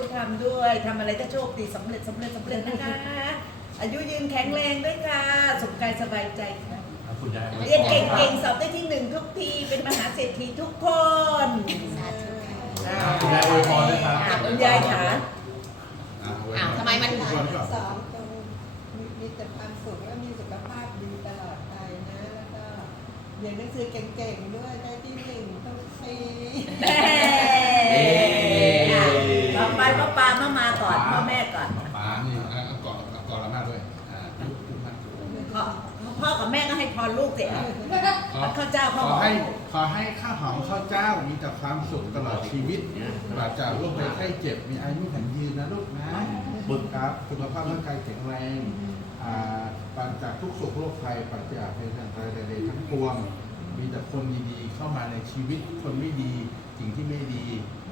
กทำด้วยทำอะไรก็โชคดีสำเร็จสำเร็จสำเร็จนะคะ อายุยืนแข็งแรงด้วยค่ะ สุขกายสบายใจค่ะเอาคุณยายไว้เรียนก่อเก่งๆสอบได้ที่หนึ่งทุกที เป็นมหาเศรษฐีทุกคนสาธุค่ะอ่าอะคุณยายอวยพรด้วยครับอะคุณยายขาอะอวยพรอ้าวทำไมมันอวยพรก่อนสองตรงมีมีแต่ความสุขแล้วมีสุขภาพดีตลอดไปนะ แล้วก็เรียนหนังสือเก่งๆด้วยได้ที่หนึ่งทุกปี รลูกเสร็จขอข้าวเจ้าขพ่ออบอกให้ขอให้ข้าวหอมข้าวเจ้ามีแต่ความสุขตลอดชีวิตปราศจากโรคภัยไข้เจ็บมีอายุแข็งยืนนะลูกนะบุญครับสุขภาพร่างกายแข็งแรงอ่าปราศจากทุกโศกโรคภัยปราศจากเป็นอันตรายใดๆทั้งปวง มีแต่คนดีๆเข้ามาในชีวิตคนไม่ดีสิ่งที่ไม่ดี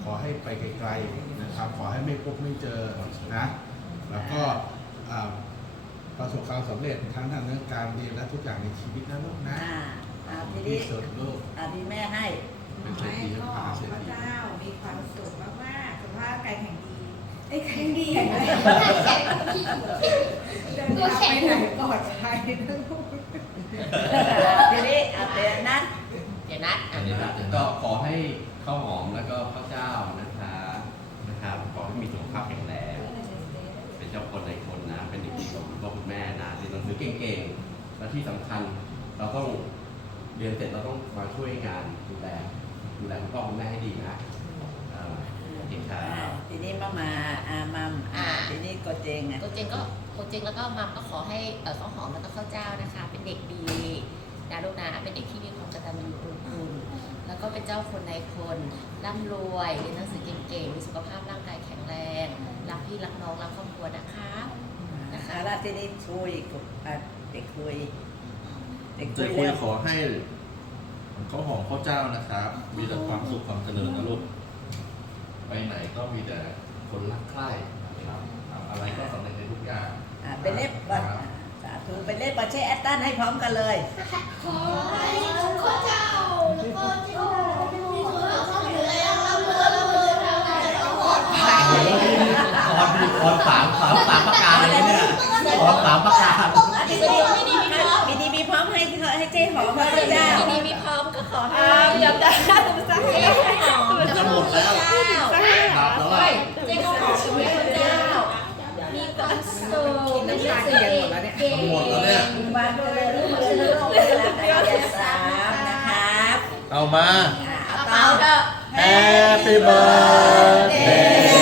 ขอให้ไปไกลๆนะครับ ขอให้ไม่พบไม่เจอนะ แล้วก็อ่า ประสบความสำเร็จทั้งทางเรื่องการเรียนและทุกอย่างในชีวิตนะลูกนะอ่าอ่าทีที่นี้สุดลูก อ่าที่แม่ให้เป็นเศรษฐีและมหาเศรษพระฐีเจ้ามีความสุขมากๆสุขภาพกายแข็งดีเอ้ยแข็งดีเดินทางไปไหนปลอดภัยนะลูกทีนี้เอาเตะนั้นเดี๋ยวนัดอันนี้ครับก็ขอให้ข้าวหอมแล้วก็ข้าวเจ้านะคะนะครับขอให้มีสุขภาพแข็งแรง เป็นเจ้าคนในคนนะ เป็นเด็กดีของคุณพ่อคุณแม่นะเรียนหนังสือเก่งๆ และที่สำคัญเราต้องเรียนเสร็จเราต้องมาช่วยงานดูแลดูแลคุณพ่อคุณแม่ให้ดีนะอ่าเก่งครัอ่าบทีนี้มามาอามัมอ่าทีนี้กดเจงอะโกเจงก็โกเจงแล้วก็มัมก็ขอให้เออข้าวหอมแล้วก็ข้าวเจ้านะคะ เป็นเด็กดีนะลูกนะเป็นเด็กที่มีความกตัญญูรู้คุณแล้วก็เป็นเจ้าคนในคนร่ำรวยเรียนหนังสือเก่งๆมีสุขภาพร่างกายแข็งแรงรัก พี่รักน้องรักครอบครัวนะคะนะคะอ่าแล้วทีนี้คุยกับอะเด็กคุยเด็กคุจะยคุยแล้วขอให้ข้าวหอมข้าวเจ้านะครับ มีแต่ความสุขความเจริญนะลูก ไปไหนก็มีแต่คนรักใคร่นะครับทำอะไรก็สำเร็จในทุกอย่างอ่าเป็นเล็บก่อนอ่าสาธุเป็นเล็บปัจเชแอตตันให้พร้อมกันเลย ขอให้ข้าเจ้า เก่งหมดแล้วเนี่ยบ้านเจริญรุ่งเรืองโลกเวลาการเรียนสามนะครับเอามาอ่าเอาเอาเปล่าเตาเด้อ Happy birthday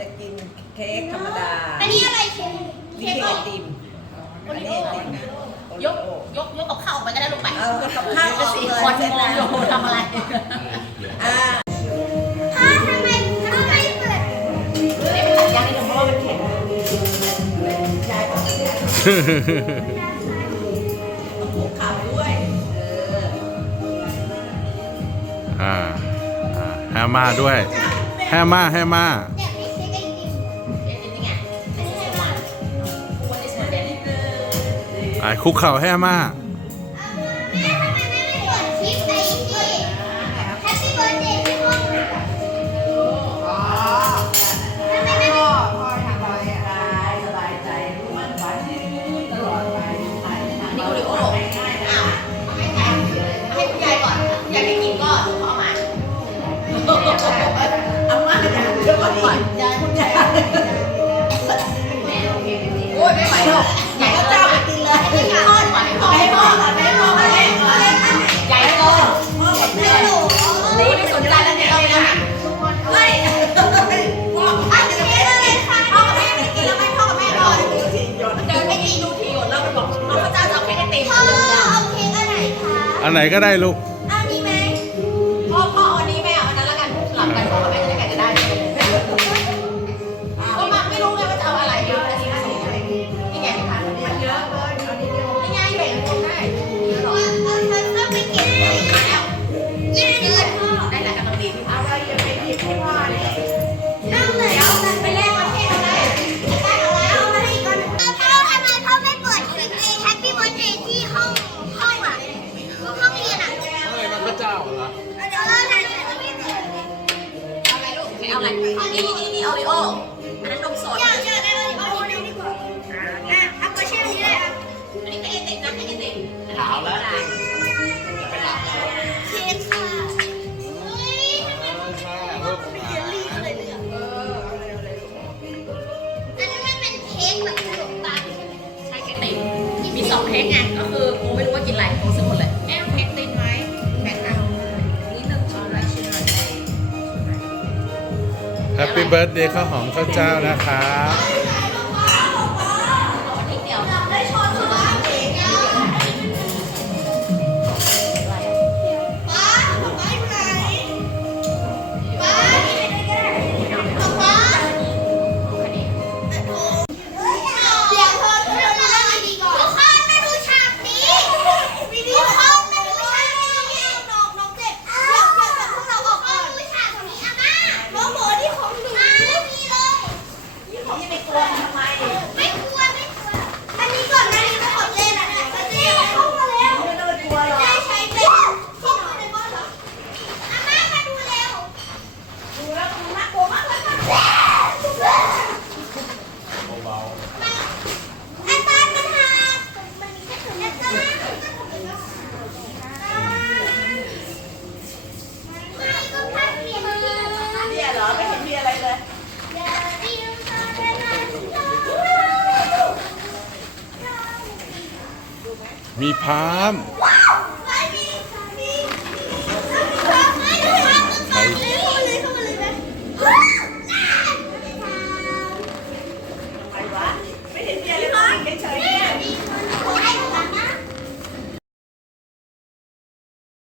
จะกินเค้กธรรมดาอันนี้อะไรเค้กนี่เค้กเค้กโอไอติมอันนี้ไอติมนะยกยกยกกับข้าวออกไปก็ได้ลูกไปเอากับข้าวออกสี่เลยคนมองอยู่ทำอะไรอ่าถ้าทำไมทำไมเปิดยังให้หนูเพราะว่ามันแข็งยายบอกยายต้องผูกเข่าด้วยเอออ่าอ่าแฮมาด้วยแฮมาแฮมาอยา อ่าคุกเข่าแฮมาแม่ทำไมไม่ไปกดคลิปไอที่แฮปปี้เบิร์เดย์พี่พ่อทำไมไม่พ่อพ่อทำอะไรอกายสบายใจรู้มั่นฝันยืนตลอดไป อันไหนก็ได้ลูกาเหรอเอาอะไรลูกไม่เอาอะไรนี่นี่นี่โอริโออันนั้นนมสดอันนี้ให้เด็กนะให้เด็กขาวแล้วอย่าไปหลับแล้วค่ะเพิ่มมาใช่แกติมีสองเทคไง แฮปปี้เบิร์ดเดย์ข้าวหอมข้าวเจ้านะครับ มีพาม